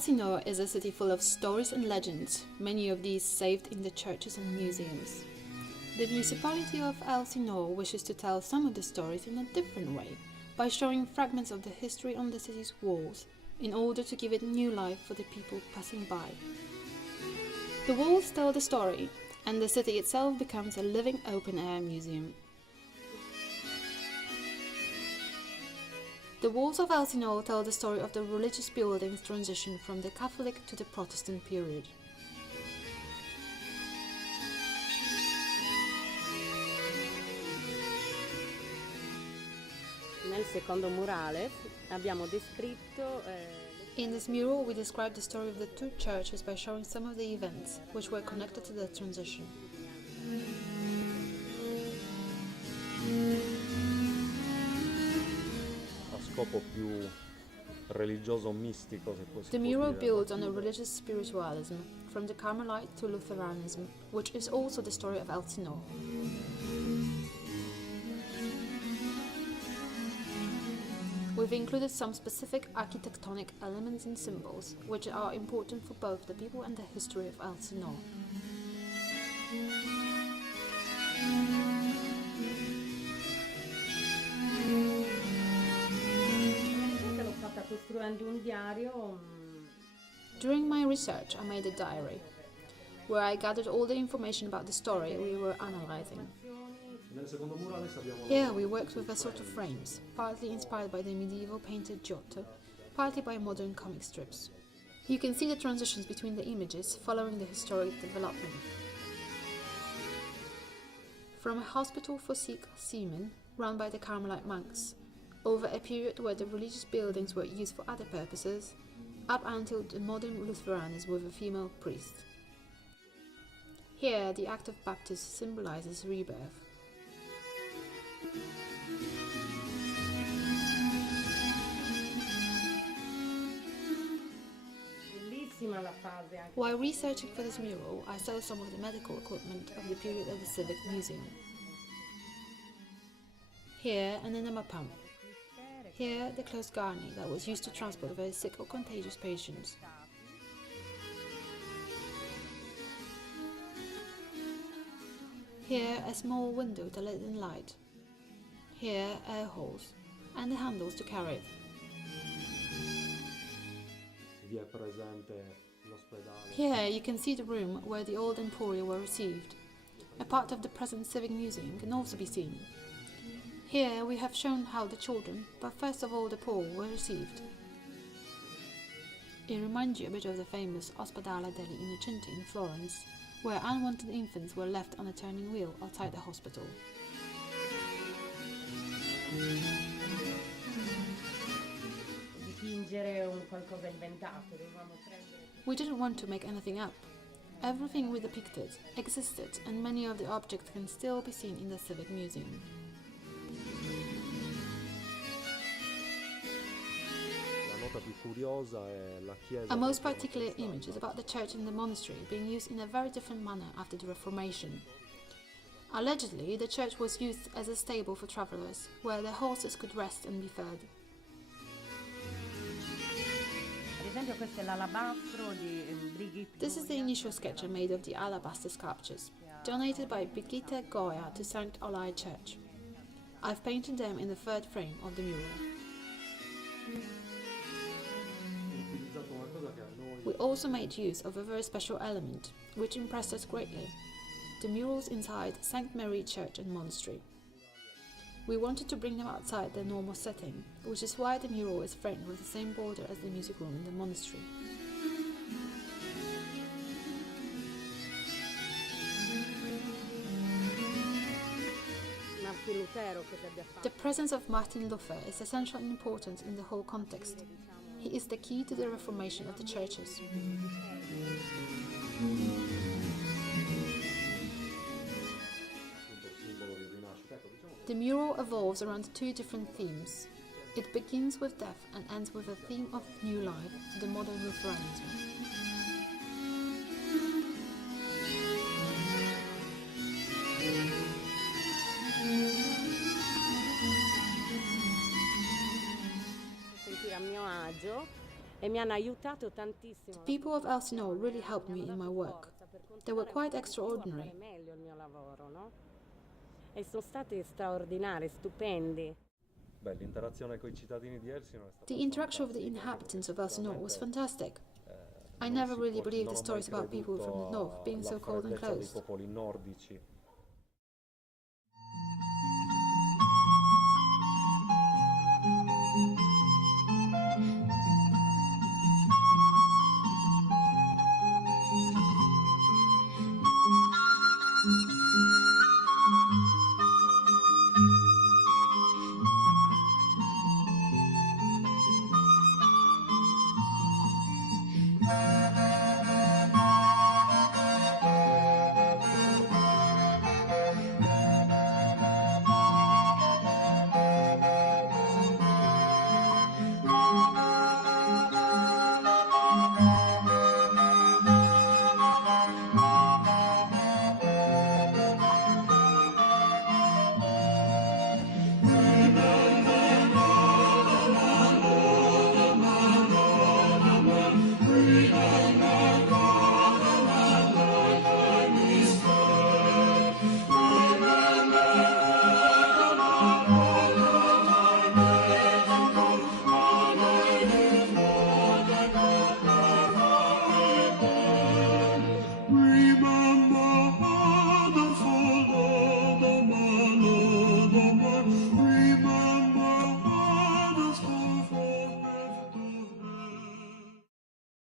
Elsinore is a city full of stories and legends, many of these saved in the churches and museums. The municipality of Elsinore wishes to tell some of the stories in a different way, by showing fragments of the history on the city's walls, in order to give it new life for the people passing by. The walls tell the story, and the city itself becomes a living open-air museum. The walls of Elsinore tell the story of the religious building's transition from the Catholic to the Protestant period. Nel secondo murale abbiamo descritto In this mural, we describe the story of the two churches by showing some of the events which were connected to the transition. Scopo più religioso mistico, se così The può mural dire. builds on a religious spiritualism, from the Carmelite to Lutheranism, which is also the story of Elsinore. We've included some specific architectonic elements and symbols, which are important for both the people and the history of Elsinore. l'ho fatta costruendo un diario. During my research, I made a diary, where I gathered all the information about the story we were analyzing. Nel secondo murale abbiamo Here we worked with a sort of frames, partly inspired by the medieval painted giotto, partly by modern comic strips. You can see the transitions between the images following the historic development. From a hospital for sick seamen, run by the Carmelite monks, over a period where the religious buildings were used for other purposes, up until the modern Lutheranism with a female priest. Here the act of baptism symbolizes rebirth. Bellissima la fase anche. While researching for this mural, I saw some of the medical equipment of the period of the Civic Museum. Here, an enema pump. Here, the closed gurney that was used to transport very sick or contagious patients. Here, a small window to let in light. Here, air holes, and the handles to carry it. vi è presente l'ospedale. Here you can see the room where the old and poor were received. A part of the present Civic Museum can also be seen. Here we have shown how the children, but first of all the poor, were received. It reminds you a bit of the famous Ospedale degli Innocenti in Florence, where unwanted infants were left on a turning wheel outside the hospital. Dipingere un qualcosa inventato, dovevamo prendere. We didn't want to make anything up. Everything we depicted existed, and many of the objects can still be seen in the Civic Museum. La nota più curiosa è la chiesa. A most particular image is about the church and the monastery being used in a very different manner after the Reformation. Allegedly, the church was used as a stable for travellers, where their horses could rest and be fed. Ad esempio questo è l'alabastro di Brigitte. This is the initial sketch I made of the alabaster sculptures, donated by Brigitte Goya to St. Olai Church. I've painted them in the third frame of the mural. We also made use of a very special element, which impressed us greatly: the murals inside St. Mary Church and Monastery. We wanted to bring them outside their normal setting, which is why the mural is framed with the same border as the music room in the monastery. Martin Lutero cosa abbia fatto. The presence of Martin Luther is essential and important in the whole context. He is the key to the Reformation of the churches. The mural evolves around two different themes. It begins with death and ends with a theme of new life to the modern Lutheranism. Sentire a mio agio e mi hanno aiutato tantissimo. The people of Elsinore really helped me in my work. They were quite extraordinary. Meglio il mio lavoro, no? E sono stati straordinari, stupendi. Beh, l'interazione con i cittadini di Elsinore è stata The interaction with the inhabitants of Elsinore was fantastic. I never really believed the stories about people from the north being so cold and la freddezza dei closed. popoli nordici